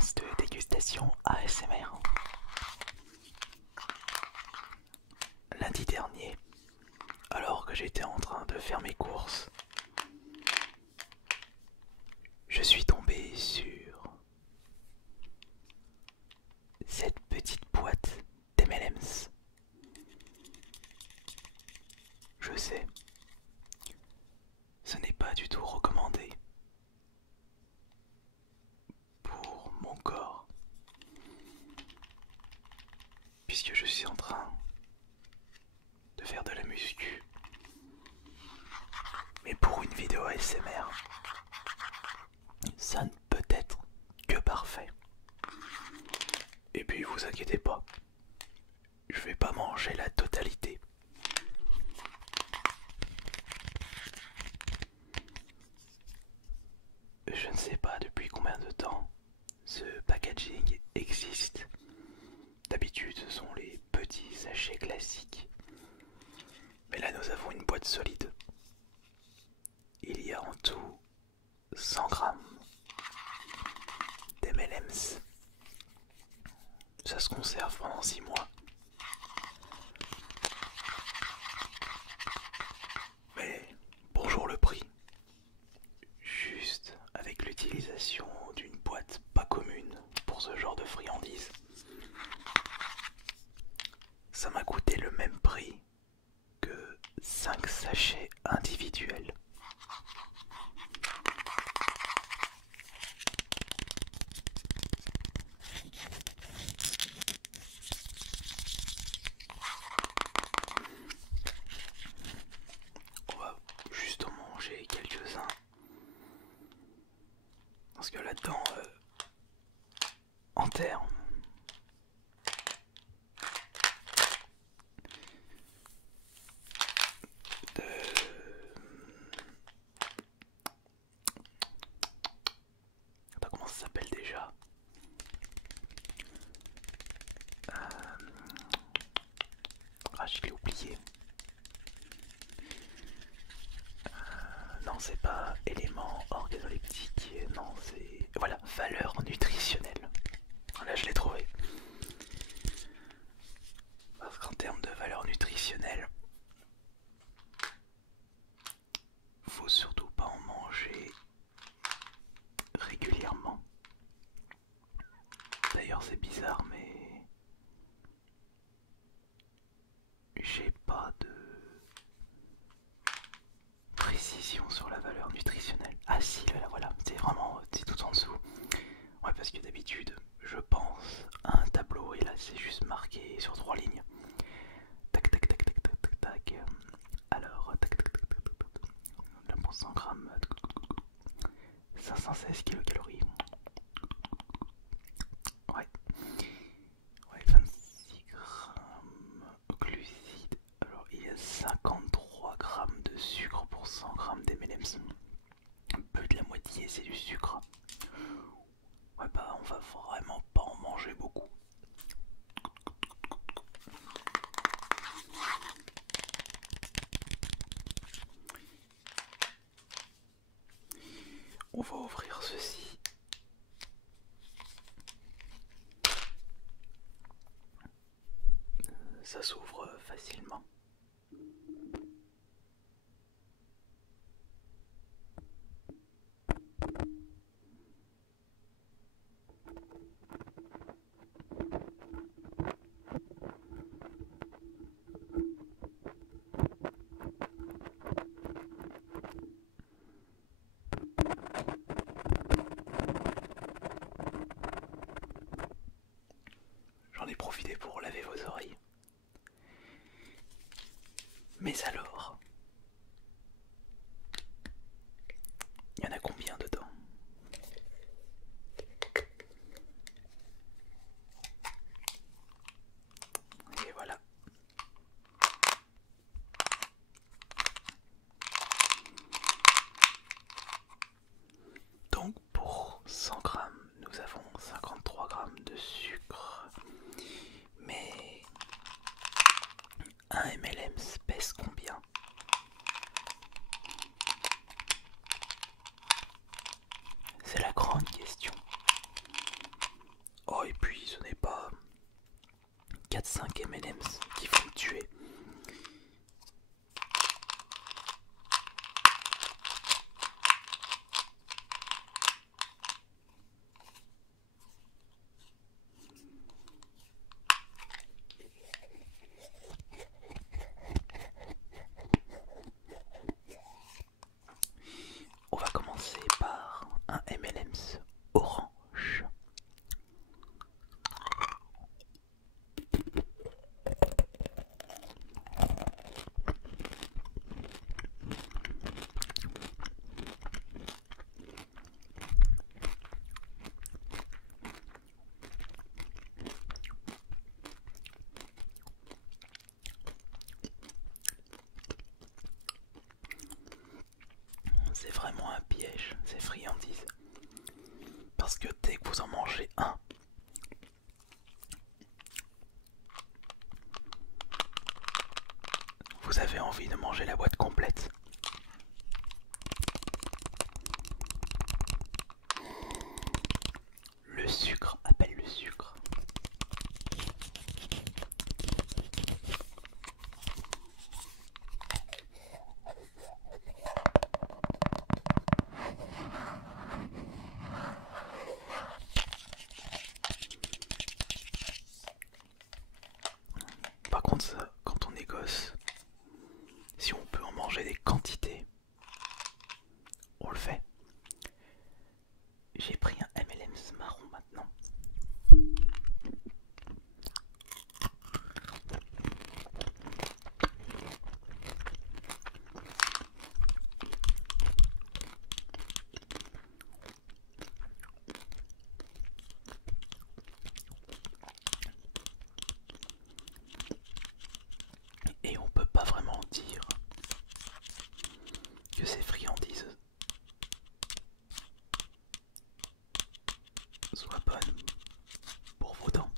séance de dégustation ASMR. Lundi dernier, alors que j'étais en train de faire mes courses, je suis tombé sur cette petite boîte d'M&M's. Je sais, ce n'est pas du tout recommandé pour mon corps, puisque je suis en train de faire de la muscu. Mais pour une vidéo ASMR, ça ne peut être que parfait. Et puis vous inquiétez pas, je vais pas manger la totalité. Je ne sais pas depuis combien de temps ce packaging existe. D'habitude ce sont les petits sachets classiques. Mais là nous avons une boîte solide. Il y a en tout 100 grammes d'M&M's. Ça se conserve pendant 6 mois. Mais bonjour le prix. Juste avec l'utilisation d'une boîte pas commune pour ce genre de friandises, ça m'a coûté le même prix que 5 sachets individuels. On va juste en manger quelques-uns. Parce que là-dedans, en termes de... Attends, comment ça s'appelle déjà? Ah, je l'ai oublié. Non, c'est pas élément organoleptique, non, c'est... Voilà, valeur nutritionnelle. Là, je l'ai trouvé. Parce qu'en termes de valeur nutritionnelle, faut surtout pas en manger régulièrement. D'ailleurs, c'est bizarre, mais j'ai pas de précision sur la valeur nutritionnelle. Ah si, là, voilà, c'est vraiment, c'est tout en dessous. Ouais, parce que d'habitude, je pense à un tableau et là, c'est juste marqué sur 3 lignes. Tac, tac, tac, tac, tac, tac, tac. Alors, tac, tac, tac, tac, tac, tac. Là, pour 100 grammes, 516 kilocalories. Ouais. Ouais, 26 grammes glucides. Alors, il y a 53 grammes de sucre pour 100 grammes d'M&M's. Plus de la moitié, c'est du sucre. Ouais, bah, on va vraiment pas en manger beaucoup. On va ouvrir ceci. Ça s'ouvre facilement. J'en ai profité pour laver vos oreilles. Mais alors, il y en a combien dedans? Et voilà. Donc pour 100 grammes, nous avons 53 grammes de sucre. Mais un M&M's pèse combien? C'est la grande question. 4-5 M&M's qui vont me tuer. On va commencer par un M&M's orange. C'est vraiment un piège, ces friandises. Parce que dès que vous en mangez un, vous avez envie de manger la boîte complète. Le sucre appelle le sucre. Par contre, ça, quand on est gosse, si on peut en manger des quantités, on le fait. J'ai pris un M&M's marron maintenant. Et on peut pas vraiment dire que ces friandises soient bonnes pour vos dents.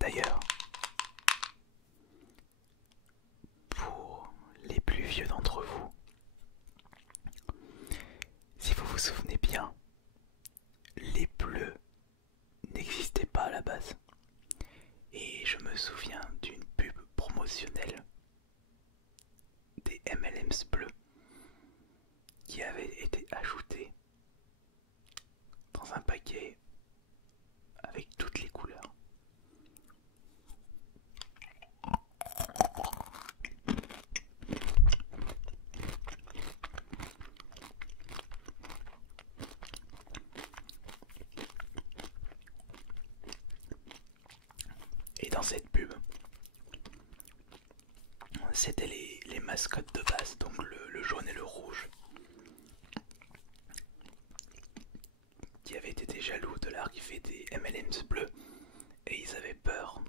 D'ailleurs, pour les plus vieux d'entre vous, si vous vous souvenez bien, les bleus n'existaient pas à la base. Et je me souviens d'une pub promotionnelle des M&M's bleus qui avait été ajoutée dans un paquet avec toutes les couleurs. Et dans cette pub, c'était les mascottes de base, donc le jaune et le rouge, qui avaient été jaloux de l'arrivée des M&M's bleus et ils avaient peur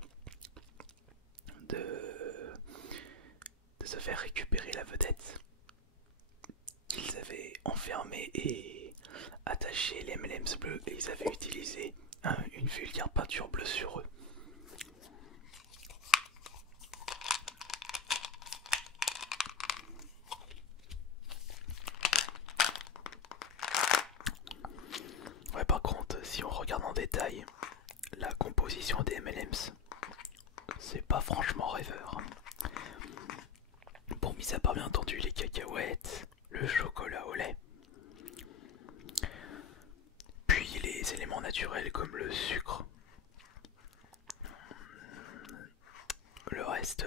de se faire récupérer la vedette qu'ils avaient enfermée et attaché les M&M's bleus, et ils avaient utilisé une vulgaire peinture bleue sur eux. Ouais, par contre, si on regarde en détail la composition des M&M's, c'est pas franchement rêveur. Bon, mis à part bien entendu les cacahuètes, le chocolat au lait, puis les éléments naturels comme le sucre. Le reste,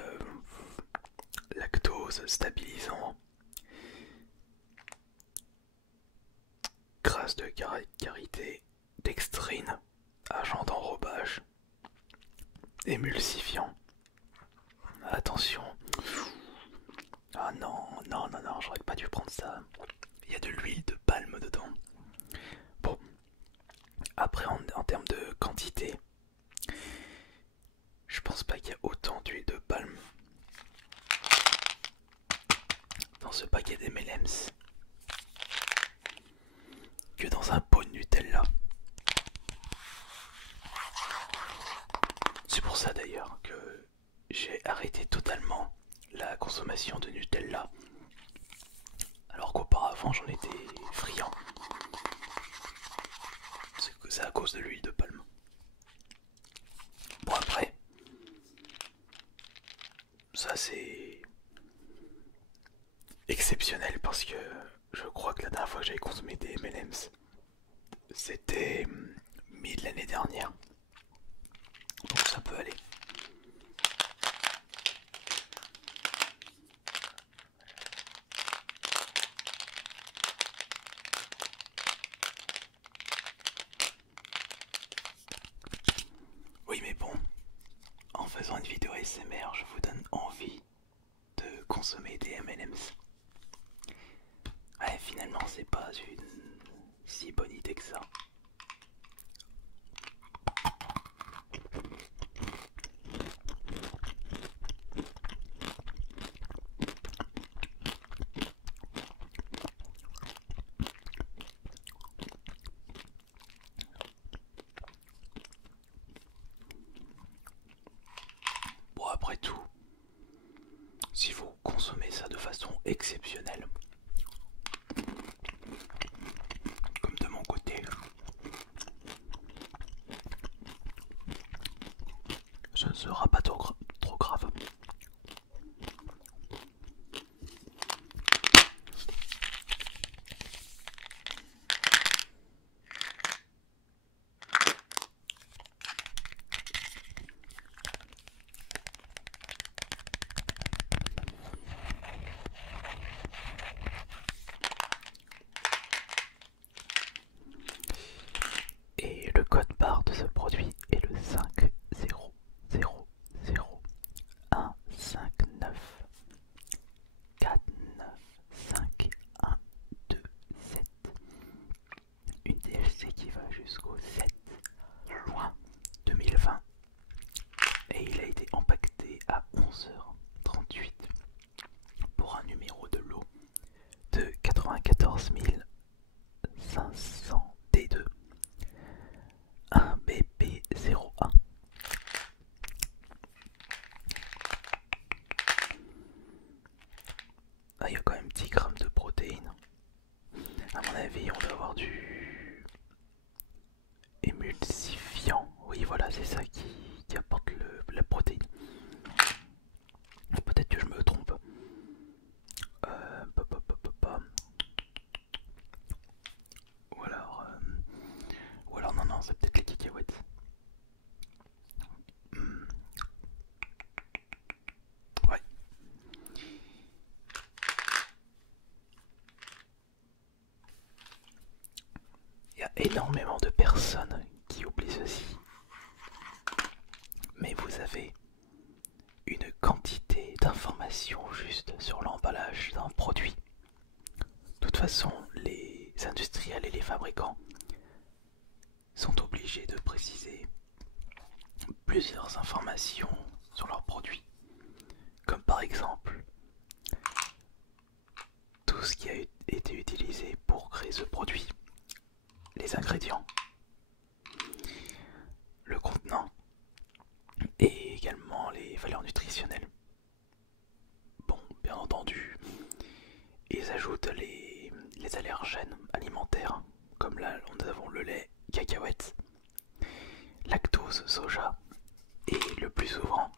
lactose, stabilisant, grâce de karité, dextrine, agent d'enrobage, émulsifiant. Attention. Ah non, non, non, non, j'aurais pas dû prendre ça. Il y a de l'huile de palme dedans. Bon, après en termes de quantité, ce paquet d'M&M's que dans un pot de Nutella. C'est pour ça d'ailleurs que j'ai arrêté totalement la consommation de Nutella, alors qu'auparavant j'en étais friand. C'est à cause de l'huile de palme. Bon après, ça c'est exceptionnel parce que je crois que la dernière fois que j'avais consommé des M&M's, c'était mi de l'année dernière. Donc ça peut aller. Oui mais bon, en faisant une vidéo ASMR, je vous donne envie de consommer des M&M's. Ouais, finalement c'est pas une si bonne idée que ça. Bon après tout, si vous consommez ça de façon exceptionnelle, comme de mon côté, ce ne sera pas trop grave. Et le code barre de ce produit est le 5000159495127. Une DLC qui va jusqu'au 7 juin 2020. Et il a été empaqueté à 11h38 pour un numéro de lot de 94 500 D2 1 BP01. Ah, il y a quand même 10 grammes de protéines. À mon avis, on doit avoir du émulsifiant. Oui, voilà, c'est ça qui apporte la protéine. Peut-être que je me trompe. Ou alors non, c'est peut-être les cacahuètes. Ouais. Il y a énormément de personnes qui oublient ceci. Mais vous avez une quantité d'informations juste sur l'emballage d'un produit. De toute façon, les industriels et les fabricants sont obligés de préciser plusieurs informations sur leurs produits. Comme par exemple, tout ce qui a été utilisé pour créer ce produit, les ingrédients, le contenant et également les valeurs nutritionnelles. Bon, bien entendu, ils ajoutent les allergènes alimentaires, comme là nous avons le lait, cacahuètes, lactose, soja, et le plus souvent,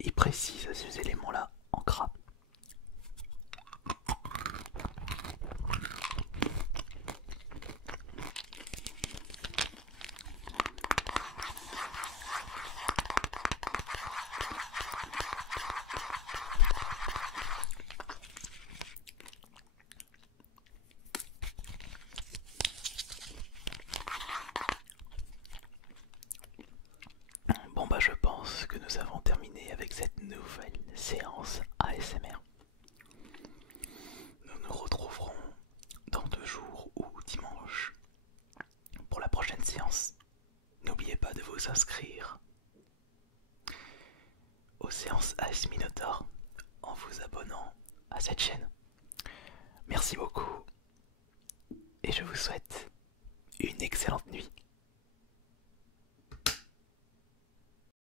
ils précisent ces éléments-là en gras. Bon bah je pense que nous avons terminé avec cette nouvelle séance ASMR. Nous nous retrouverons dans 2 jours ou dimanche pour la prochaine séance. N'oubliez pas de vous inscrire aux séances AS Minotaur en vous abonnant à cette chaîne. Merci beaucoup et je vous souhaite une excellente nuit.